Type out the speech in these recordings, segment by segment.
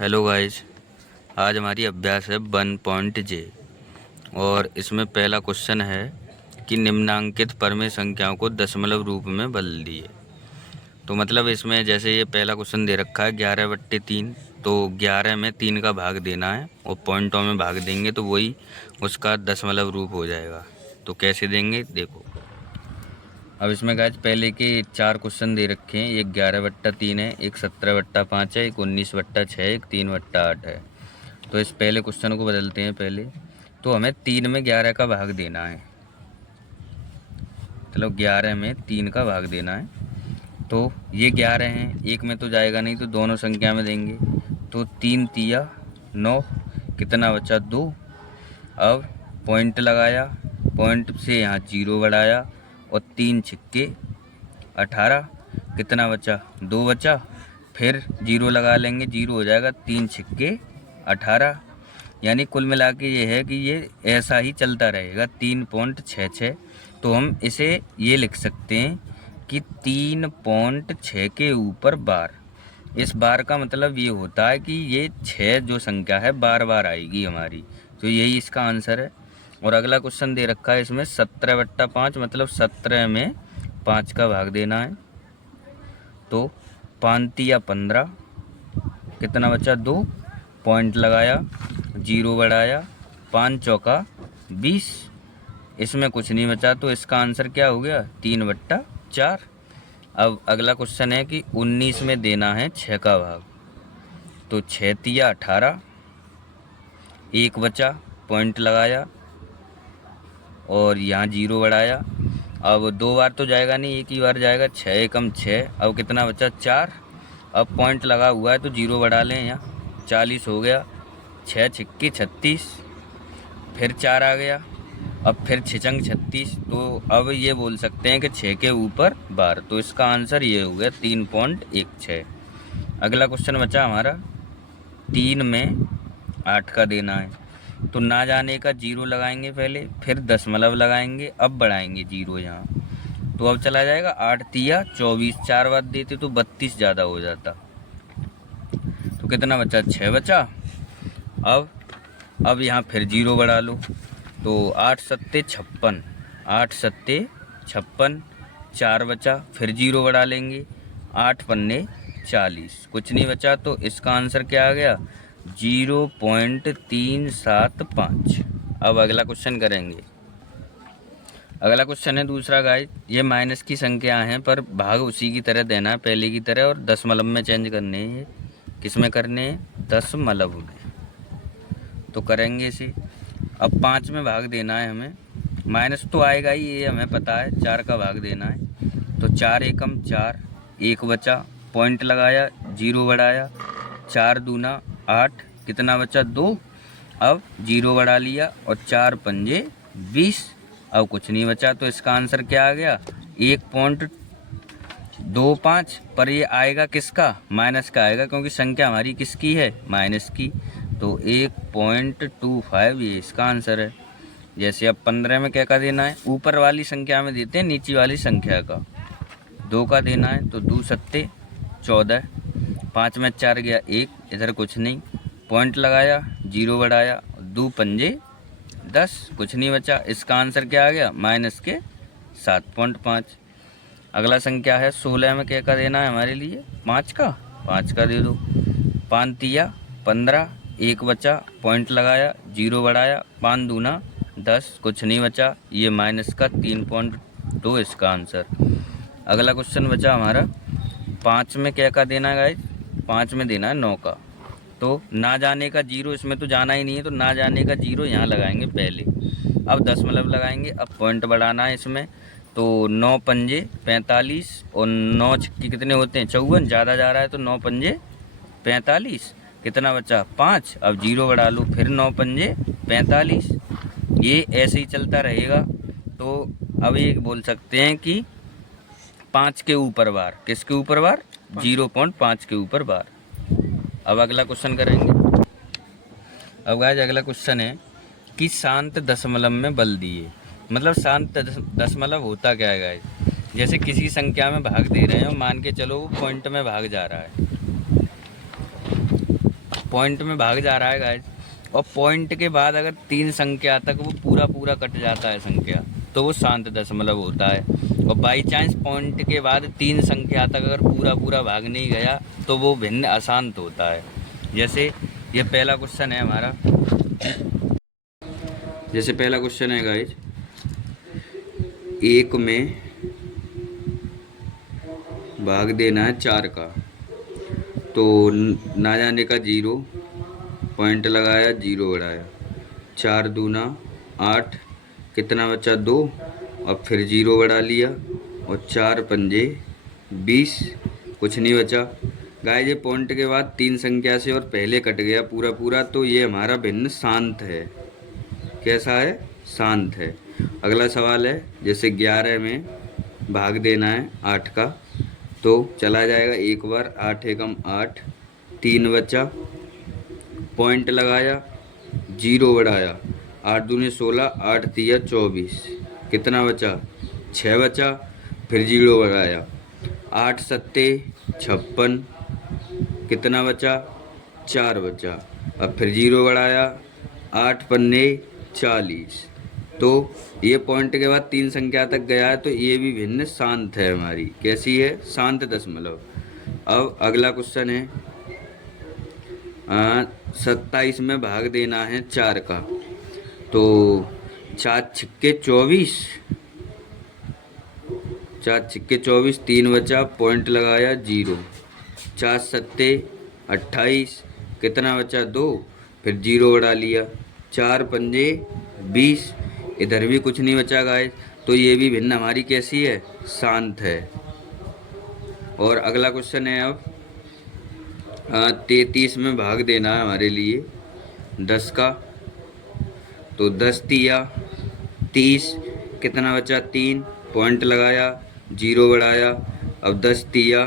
Hello guys, आज हमारी अभ्यास है 1.j और इसमें पहला क्वेश्चन है कि निम्नांकित परमेय संख्याओं को दशमलव रूप में बदल दिए। तो मतलब इसमें जैसे ये पहला क्वेश्चन दे रखा है 11/3, तो 11 में 3 का भाग देना है और पॉइंटों में भाग देंगे तो वही उसका दशमलव रूप हो जाएगा। तो कैसे देंगे देखो। अब इसमें गाइस पहले के 4 क्वेश्चन दे रखे हैं। एक 11/3 है, एक 17/5 है, एक 19/6 है, एक 3/8 है। तो इस पहले क्वेश्चन को बदलते हैं। पहले तो हमें 3 में 11 का भाग देना है। चलो 11 में 3 का भाग देना है। तो ये 11 हैं, एक में तो जाएगा नहीं तो दोनों संख्या में देंगे। तो 3 तिया 9, कितना बचा 2। अब पॉइंट लगाया, पॉइंट से यहाँ 0 बढ़ाया और 3 छिक्के 18, कितना बचा 2 बचा। फिर 0 लगा लेंगे, 0 हो जाएगा 3 छिक्के 18। यानी कुल मिला के ये है कि ये ऐसा ही चलता रहेगा 3.66। तो हम इसे ये लिख सकते हैं कि 3.6 के ऊपर बार। इस बार का मतलब ये होता है कि ये 6 जो संख्या है बार बार आएगी हमारी। तो यही इसका आंसर है। और अगला क्वेश्चन दे रखा है इसमें 17/5, मतलब 17 में 5 का भाग देना है। तो 5 तिया 15, कितना बचा 2, पॉइंट लगाया, 0 बढ़ाया, 5 चौका 20। इसमें कुछ नहीं बचा तो इसका आंसर क्या हो गया 3/4। अब अगला क्वेश्चन है कि 19 में देना है 6 का भाग। तो 6 तिया 18, एक बचा, पॉइंट लगाया और यहाँ 0 बढ़ाया। अब 2 बार तो जाएगा नहीं, एक ही बार जाएगा। 6 एकम 6, अब कितना बचा 4। अब पॉइंट लगा हुआ है तो 0 बढ़ा लें, यहाँ 40 हो गया। 6 छिक्के 36, फिर 4 आ गया, अब फिर 6 छंग 36। तो अब ये बोल सकते हैं कि 6 के ऊपर बार। तो इसका आंसर ये हो गया 3.16। अगला क्वेश्चन बचा हमारा 3 में 8 का देना है। तो ना जाने का 0 लगाएंगे पहले, फिर दशमलव लगाएंगे, अब बढ़ाएंगे 0 यहाँ। तो अब चला जाएगा 8 तिया 24, 4 बार देते तो 32 ज़्यादा हो जाता। तो कितना बचा 6 बचा। अब यहाँ फिर 0 बढ़ा लो। तो 8 सत्ते 56, 8 सत्ते 56, 4 बचा, फिर 0 बढ़ा लेंगे, 8 पन्ने 40, कुछ नहीं बचा। तो इसका आंसर क्या आ गया 0.375। अब अगला क्वेश्चन करेंगे। अगला क्वेश्चन है दूसरा गाइस। ये माइनस की संख्या हैं पर भाग उसी की तरह देना है पहले की तरह, और दशमलव में चेंज करने हैं। किस में करने हैं, दशमलव में। तो करेंगे इसे। अब 5 में भाग देना है हमें। माइनस तो आएगा ही, ये हमें पता है। 4 का भाग देना है। तो 4 एकम 4, एक बचा, पॉइंट लगाया, 0 बढ़ाया, 4 दूना 8, कितना बचा 2। अब 0 बढ़ा लिया और 4 पंजे 20। अब कुछ नहीं बचा तो इसका आंसर क्या आ गया 1.25। पर ये आएगा किसका, माइनस का आएगा, क्योंकि संख्या हमारी किसकी है, माइनस की। तो 1.25 ये इसका आंसर है। जैसे अब 15 में क्या का देना है, ऊपर वाली संख्या में देते हैं नीचे वाली संख्या का। 2 का देना है तो 2 सत्ते 14, 5 में 4 गया 1, इधर कुछ नहीं, पॉइंट लगाया, 0 बढ़ाया, 2 पंजे 10, कुछ नहीं बचा। इसका आंसर क्या आ गया माइनस के 7.5। अगला संख्या है 16 में क्या का देना है हमारे लिए, 5 का दे दो। 5 तिया 15, एक बचा, पॉइंट लगाया, 0 बढ़ाया, 5 दूना 10, कुछ नहीं बचा। ये माइनस का 3.2 इसका आंसर। अगला क्वेश्चन बचा हमारा 5 में क्या का देना है गाइस, 5 में देना है 9 का। तो ना जाने का 0, इसमें तो जाना ही नहीं है, तो ना जाने का 0 यहाँ लगाएंगे पहले। अब दशमलव लगाएंगे, अब पॉइंट बढ़ाना है इसमें। तो 9 पंजे 45 और 9 छिक्के कितने होते हैं 54, ज़्यादा जा रहा है तो 9 पंजे 45, कितना बचा 5। अब 0 बढ़ा लो, फिर 9 पंजे 45। ये ऐसे ही चलता रहेगा। तो अब ये बोल सकते हैं कि 5 के ऊपर बार, किसके ऊपर बार, 0.5 के ऊपर बार। अब अगला क्वेश्चन करेंगे। अब गाइस अगला क्वेश्चन है कि शांत दशमलव में बदल दिए। मतलब शांत दशमलव होता क्या है गाइस, जैसे किसी संख्या में भाग दे रहे हैं और मान के चलो वो पॉइंट में भाग जा रहा है। पॉइंट में भाग जा रहा है गाइस, और पॉइंट के बाद अगर 3 संख्या तक वो पूरा पूरा कट जाता है संख्या, तो वो शांत दशमलव होता है। और बाई चांस पॉइंट के बाद 3 संख्या तक अगर पूरा पूरा भाग नहीं गया तो वो भिन्न अशांत होता है। जैसे ये पहला क्वेश्चन है हमारा, जैसे पहला क्वेश्चन है गाइस, 1 में भाग देना है 4 का, तो ना जाने का 0, पॉइंट लगाया, 0 बढ़ाया, 4 दूना 8, कितना बचा 2, अब फिर 0 बढ़ा लिया, और 4 पंजे 20, कुछ नहीं बचा। गाइस ये पॉइंट के बाद 3 संख्या से और पहले कट गया पूरा पूरा, तो ये हमारा भिन्न शांत है। कैसा है? शांत है। अगला सवाल है, जैसे 11 में भाग देना है 8 का, तो चला जाएगा एक बार, 8 एकम 8, 3 बचा, पॉइंट लगाया, 0 बढ़ाया, 8 दूनी 16, 8 तिया 24, कितना बचा 6 बचा, फिर 0 बढ़ाया, 8 सत्ते 56, कितना बचा 4 बचा, अब फिर 0 बढ़ाया, 8 पन्ने 40। तो ये पॉइंट के बाद 3 संख्या तक गया है, तो ये भी भिन्न शांत है हमारी। कैसी है? शांत दशमलव। अब अगला क्वेश्चन है, 27 में भाग देना है 4 का, तो 4 छिक्के 24, 4 छिक्के 24, 3 बचा, पॉइंट लगाया, 0, 4 सत्ते 28, कितना बचा 2, फिर 0 बढ़ा लिया, 4 पंजे 20, इधर भी कुछ नहीं बचा गाइस, तो ये भी भिन्न हमारी कैसी है? शांत है। और अगला क्वेश्चन है अब, 33 में भाग देना है हमारे लिए 10 का, तो 10 तिया 30, कितना बचा 3, पॉइंट लगाया, 0 बढ़ाया, अब 10 तिया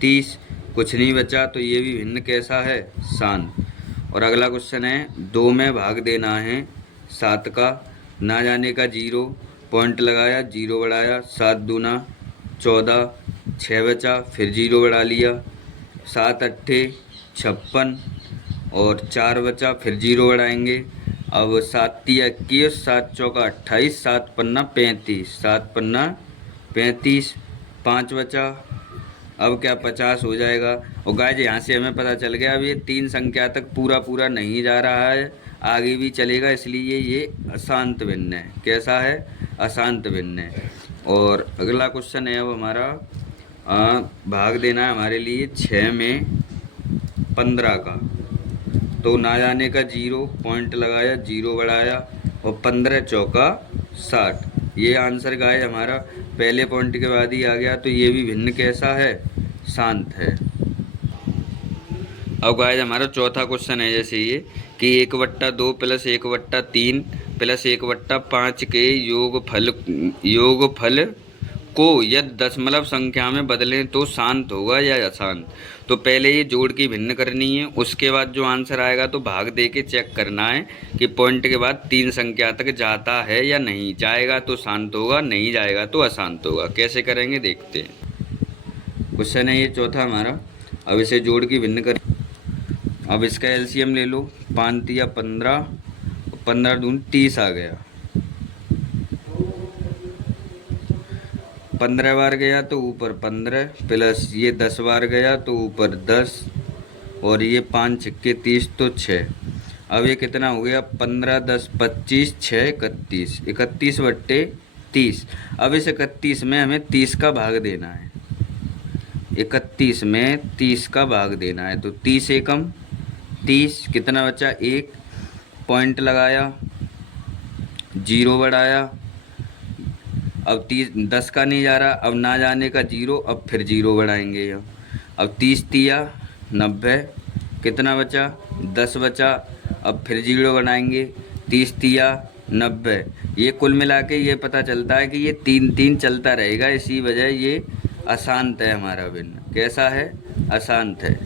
30, कुछ नहीं बचा, तो ये भी भिन्न कैसा है? शांत। और अगला क्वेश्चन है, 2 में भाग देना है 7 का, ना जाने का 0, पॉइंट लगाया, 0 बढ़ाया, 7 दूना 14, 6 बचा, फिर 0 बढ़ा लिया, 7 अट्ठे 56, और 4 बचा, फिर 0 बढ़ाएंगे, अब 7 तिया 21, 7 चौका 28, 7 पन्ना 35, 7 पन्ना 35, 5 बचा, अब क्या 50 हो जाएगा। और गाइस यहाँ से हमें पता चल गया अब ये 3 संख्या तक पूरा पूरा नहीं जा रहा है, आगे भी चलेगा, इसलिए ये अशांत भिन्न है। कैसा है? अशांत भिन्न है। और अगला क्वेश्चन है अब हमारा, भाग देना है हमारे लिए 6 में 15 का, तो ना जाने का 0, पॉइंट लगाया, 0 बढ़ाया, और 15 चौका 60। ये आंसर गाइस हमारा पहले पॉइंट के बाद ही आ गया, तो ये भी भिन्न कैसा है? शांत है। अब गाइस हमारा चौथा क्वेश्चन है जैसे ये, कि 1/2 प्लस 1/3 प्लस 1/5 के योगफल को यदि दशमलव संख्या में बदलें तो शांत होगा या अशांत। तो पहले ये जोड़ की भिन्न करनी है, उसके बाद जो आंसर आएगा तो भाग दे के चेक करना है कि पॉइंट के बाद 3 संख्या तक जाता है या नहीं। जाएगा तो शांत होगा, नहीं जाएगा तो अशांत होगा। कैसे करेंगे देखते हैं। क्वेश्चन है ये चौथा हमारा। अब इसे जोड़ की भिन्न कर, अब इसका एलसीएम ले लो, 5 तिया 15, 15 दूनी 30 आ गया, 15 बार गया तो ऊपर 15, प्लस ये 10 बार गया तो ऊपर 10, और ये 5 छिक्के 30 तो 6। अब ये कितना हो गया? 15 10 25 6 31, 31 बट्टे 30। अब इस 31 में हमें 30 का भाग देना है, 31 में 30 का भाग देना है, तो 30 एकम 30, कितना बचा 1, पॉइंट लगाया, 0 बढ़ाया, अब 30 10 का नहीं जा रहा, अब ना जाने का 0, अब फिर 0 बढ़ाएंगे यहाँ, अब 30 तिया 90, कितना बचा 10 बचा, अब फिर 0 बनाएंगे, 30 तिया 90। ये कुल मिला के ये पता चलता है कि ये 3 3 चलता रहेगा, इसी वजह ये अशांत है हमारा भिन्न। कैसा है? अशांत है।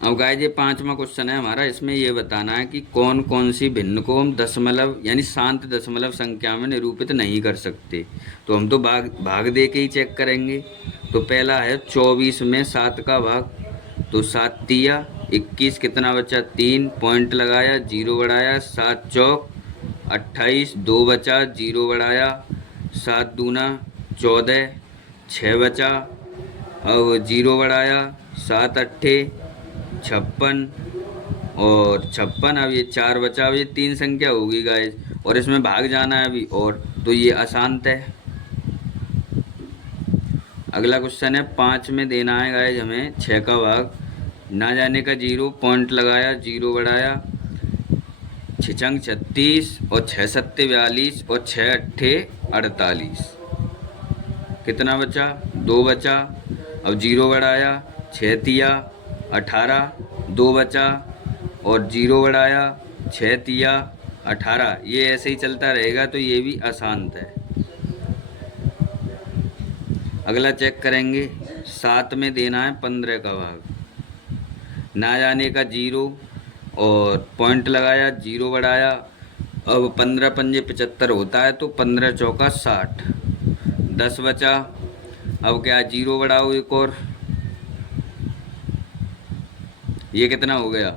अब गाइस ये 5वां क्वेश्चन है हमारा, इसमें ये बताना है कि कौन कौन सी भिन्न को हम दशमलव यानी शांत दशमलव संख्या में निरूपित नहीं कर सकते। तो हम तो भाग दे के ही चेक करेंगे। तो पहला है 24 में 7 का भाग, तो 7 तिया 21 कितना बचा 3, पॉइंट लगाया, 0 बढ़ाया, 7 चौक 28, 2 बचा, 0 बढ़ाया, 7 दूना 14, 6 बचा, अब 0 बढ़ाया, 7 अट्ठे 56 और 56, अब ये 4 बचा। अब ये 3 संख्या होगी गाइस और इसमें भाग जाना है अभी, और तो ये आसान है। अगला क्वेश्चन है 5 में देना है गाइस हमें 6 का भाग, ना जाने का 0, पॉइंट लगाया, 0 बढ़ाया, 6 36 और 6 सत्ते 42 और 6 अट्ठे 48, कितना बचा 2 बचा, अब 0 बढ़ाया, 6 तिया 18, 2 बचा और 0 बढ़ाया, 6 तिया 18, ये ऐसे ही चलता रहेगा तो ये भी आसान है। अगला चेक करेंगे 7 में देना है 15 का भाग, ना जाने का 0 और पॉइंट लगाया, 0 बढ़ाया, अब 15 पंजे 75 होता है तो 15 चौका 60, 10 बचा, अब क्या 0 बढ़ाओ एक और, ये कितना हो गया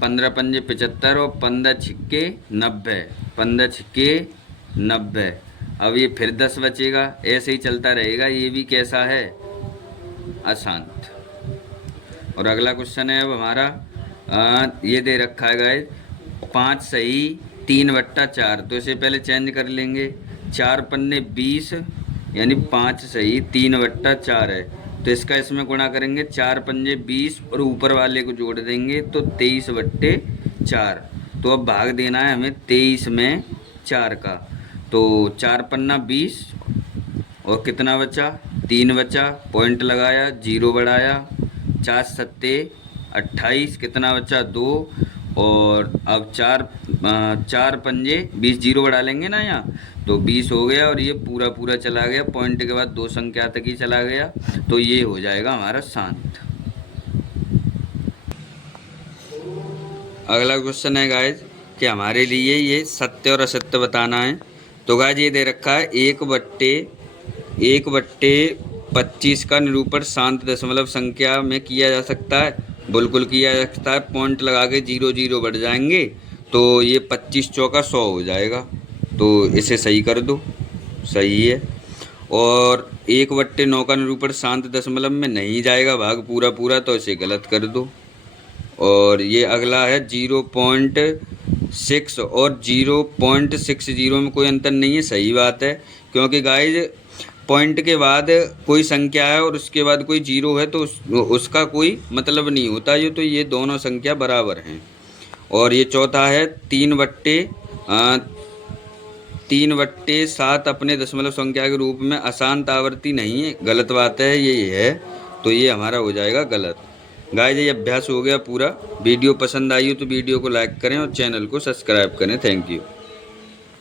15 पंजे 75 और 15 छिक्के 90, 15 छिक्के 90, अब ये फिर 10 बचेगा, ऐसे ही चलता रहेगा, ये भी कैसा है आसान। और अगला क्वेश्चन है अब हमारा ये दे रखा है गाइस 5 सही 3/4, तो इसे पहले चेंज कर लेंगे, 4 पन्ने 20 यानी 5 सही 3/4 है, तो इसका इसमें गुणा करेंगे, 4 पंजे 20 और ऊपर वाले को जोड़ देंगे तो 23/4, तो अब भाग देना है हमें 23 में 4 का, तो 4 पन्ना 20 और कितना बचा 3 बचा, पॉइंट लगाया, 0 बढ़ाया, 4 सत्ते 28, कितना बचा 2 और अब 4 पंजे 20, 0 बढ़ा लेंगे ना यहाँ, तो 20 हो गया और ये पूरा पूरा चला गया, पॉइंट के बाद 2 संख्या तक ही चला गया, तो ये हो जाएगा हमारा शांत। अगला क्वेश्चन है गाइज कि हमारे लिए ये सत्य और असत्य बताना है, तो गाइज ये दे रखा है 1/25 का निरूपण शांत दशमलव संख्या में किया जा सकता है, बिल्कुल किया जा सकता है, पॉइंट लगा के 0 0 बढ़ जाएंगे तो ये 25 चौका 100 हो जाएगा, तो इसे सही कर दो, सही है। और 1/9 का निरूपण शांत दशमलव में नहीं जाएगा भाग पूरा पूरा, तो इसे गलत कर दो। और ये अगला है 0.6 और 0.60 में कोई अंतर नहीं है, सही बात है, क्योंकि गाइज पॉइंट के बाद कोई संख्या है और उसके बाद कोई 0 है तो उसका कोई मतलब नहीं होता, ये तो ये दोनों संख्या बराबर हैं। और ये चौथा है 3/7 अपने दशमलव संख्या के रूप में अशांत आवर्ती नहीं है, गलत बात है, ये है, तो ये हमारा हो जाएगा गलत। गाइस ये अभ्यास हो गया पूरा, वीडियो पसंद आई हो तो वीडियो को लाइक करें और चैनल को सब्सक्राइब करें। Thank you.